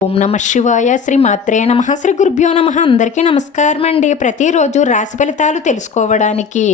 ఓం నమ శివాయ శ్రీ మాత్రే నమ. శ్రీ గురుభ్యో నమ. అందరికీ నమస్కారం అండి ప్రతిరోజు రాశి ఫలితాలు తెలుసుకోవడానికి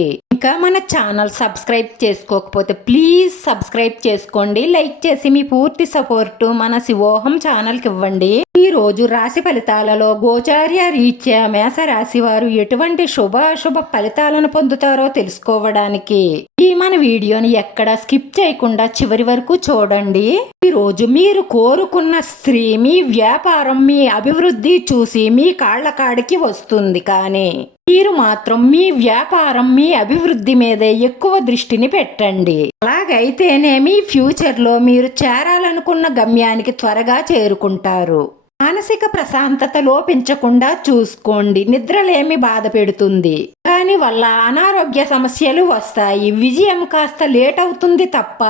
ఇంకా మన ఛానల్ సబ్స్క్రైబ్ చేసుకోకపోతే ప్లీజ్ సబ్స్క్రైబ్ చేసుకోండి. లైక్ చేసి మీ పూర్తి సపోర్టు మన శివోహం ఛానల్కి ఇవ్వండి. ఈ రోజు రాశి ఫలితాలలో గోచార్య రీత్యా మేష రాశి వారు ఎటువంటి శుభ అశుభ ఫలితాలను పొందుతారో తెలుసుకోవడానికి ఈ మన వీడియోని ఎక్కడ స్కిప్ చేయకుండా చివరి వరకు చూడండి. ఈ రోజు మీరు కోరుకున్న స్త్రీ మీ వ్యాపారం మీ అభివృద్ధి చూసి మీ కాళ్ళ కాడికి వస్తుంది కానీ మీరు మాత్రం మీ వ్యాపారం మీ అభివృద్ధి మీదే ఎక్కువ దృష్టిని పెట్టండి. అలాగైతేనే మీ ఫ్యూచర్లో మీరు చేరాలనుకున్న గమ్యానికి త్వరగా చేరుకుంటారు. మానసిక ప్రశాంతత లోపించకుండా చూసుకోండి. నిద్రలేమి బాధ పెడుతుంది. దాని వల్ల అనారోగ్య సమస్యలు వస్తాయి. విజయం కాస్త లేట్ అవుతుంది తప్ప.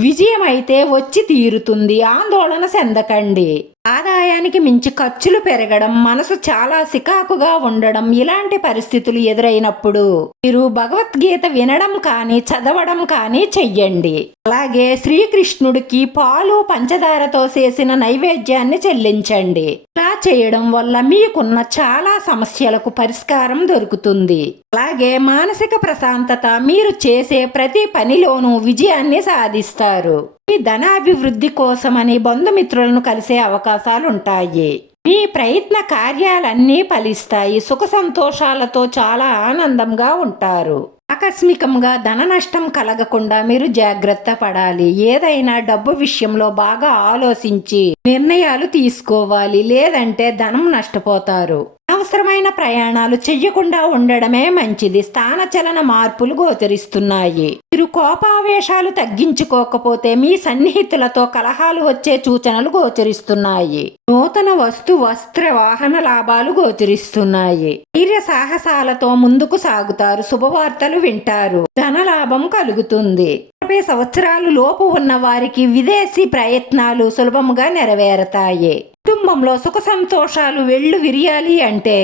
విజయం అయితే వచ్చి తీరుతుంది. ఆందోళన చెందకండి. ఆదాయానికి మించి ఖర్చులు పెరగడం మనసు చాలా సికాకుగా ఉండడం ఇలాంటి పరిస్థితులు ఎదురైనప్పుడు మీరు భగవద్గీత వినడం కానీ చదవడం కానీ చెయ్యండి. అలాగే శ్రీకృష్ణుడికి పాలు పంచదారతో చేసిన నైవేద్యాన్ని చెల్లించండి. ఇలా చేయడం వల్ల మీకున్న చాలా సమస్యలకు పరిష్కారం దొరుకుతుంది. అలాగే మానసిక ప్రశాంతత మీరు చేసే ప్రతి పనిలోనూ విజయాన్ని సాధిస్తారు. మీ ధనాభివృద్ధి కోసమని బంధుమిత్రులను కలిసే అవకాశాలు ఉంటాయి మీ ప్రయత్న కార్యాలన్నీ ఫలిస్తాయి. సుఖ సంతోషాలతో చాలా ఆనందంగా ఉంటారు. ఆకస్మికంగా ధన నష్టం కలగకుండా మీరు జాగ్రత్త పడాలి. ఏదైనా డబ్బు విషయంలో బాగా ఆలోచించి నిర్ణయాలు తీసుకోవాలి. లేదంటే ధనం నష్టపోతారు. అవసరమైన ప్రయాణాలు చెయ్యకుండా ఉండడమే మంచిది. స్థానచలన మార్పులు గోచరిస్తున్నాయి. మీరు కోపావేశాలు తగ్గించుకోకపోతే మీ సన్నిహితులతో కలహాలు వచ్చే సూచనలు గోచరిస్తున్నాయి. నూతన వస్తు వస్త్ర వాహన లాభాలు గోచరిస్తున్నాయి. ధైర్య సాహసాలతో ముందుకు సాగుతారు. శుభవార్తలు వింటారు. ధన లాభం కలుగుతుంది. నలభై సంవత్సరాలు లోపు ఉన్న వారికి విదేశీ ప్రయత్నాలు సులభముగా నెరవేరతాయి. కుటుంబంలో సుఖ సంతోషాలు వెళ్ళు విరియాలి అంటే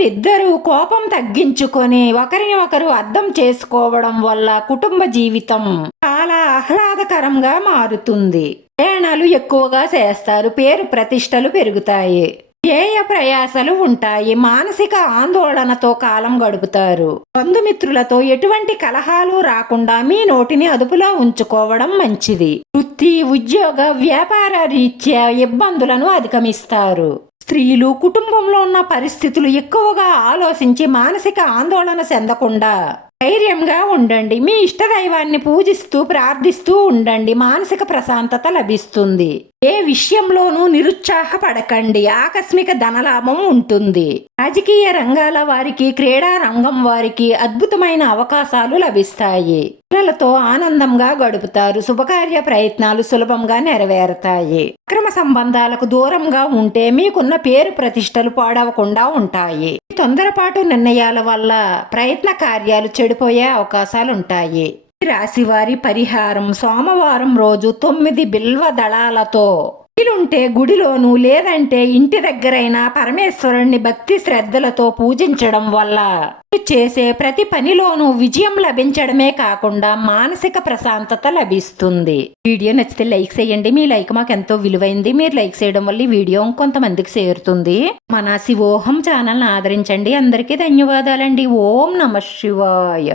ఇద్దరు కోపం తగ్గించుకొని ఒకరిని ఒకరు అర్థం చేసుకోవడం వల్ల కుటుంబ జీవితం చాలా ఆహ్లాదకరంగా మారుతుంది. ప్రయాణాలు ఎక్కువగా చేస్తారు పేరు ప్రతిష్టలు పెరుగుతాయి. ధ్యేయ ప్రయాసలు ఉంటాయి. మానసిక ఆందోళనతో కాలం గడుపుతారు. బంధుమిత్రులతో ఎటువంటి కలహాలు రాకుండా మీ నోటిని అదుపులో ఉంచుకోవడం మంచిది. వృత్తి ఉద్యోగ వ్యాపార రీత్యా ఇబ్బందులను అధిగమిస్తారు. స్త్రీలు కుటుంబంలో ఉన్న పరిస్థితులు ఎక్కువగా ఆలోచించి మానసిక ఆందోళన చెందకుండా ధైర్యంగా ఉండండి. మీ ఇష్టదైవాన్ని పూజిస్తూ ప్రార్థిస్తూ ఉండండి. మానసిక ప్రశాంతత లభిస్తుంది. ఏ విషయంలోనూ నిరుత్సాహపడకండి. ఆకస్మిక ధనలాభం ఉంటుంది. రాజకీయ రంగాల వారికి క్రీడా రంగం వారికి అద్భుతమైన అవకాశాలు లభిస్తాయి. పిల్లలతో ఆనందంగా గడుపుతారు. శుభకార్య ప్రయత్నాలు సులభంగా నెరవేరుతాయి. అక్రమ సంబంధాలకు దూరంగా ఉంటే మీకున్న పేరు ప్రతిష్టలు పాడవకుండా ఉంటాయి. తొందరపాటు నిర్ణయాల వల్ల ప్రయత్న కార్యాలు చెడిపోయే అవకాశాలుంటాయి. రాశివారి పరిహారం సోమవారం రోజు తొమ్మిది బిల్వ దళాలతో. వీలుంటే గుడిలోనూ లేదంటే ఇంటి దగ్గరైనా పరమేశ్వరుణ్ణి భక్తి శ్రద్ధలతో పూజించడం వల్ల చేసే ప్రతి పనిలోనూ విజయం లభించడమే కాకుండా మానసిక ప్రశాంతత లభిస్తుంది. వీడియో నచ్చితే లైక్ చేయండి. మీ లైక్ మాకు ఎంతో విలువైంది. మీరు లైక్ చేయడం వల్ల ఈ వీడియో కొంతమందికి చేరుతుంది. మన శివోహం ఛానల్ని ఆదరించండి. అందరికీ ధన్యవాదాలండి. ఓం నమ శివాయ.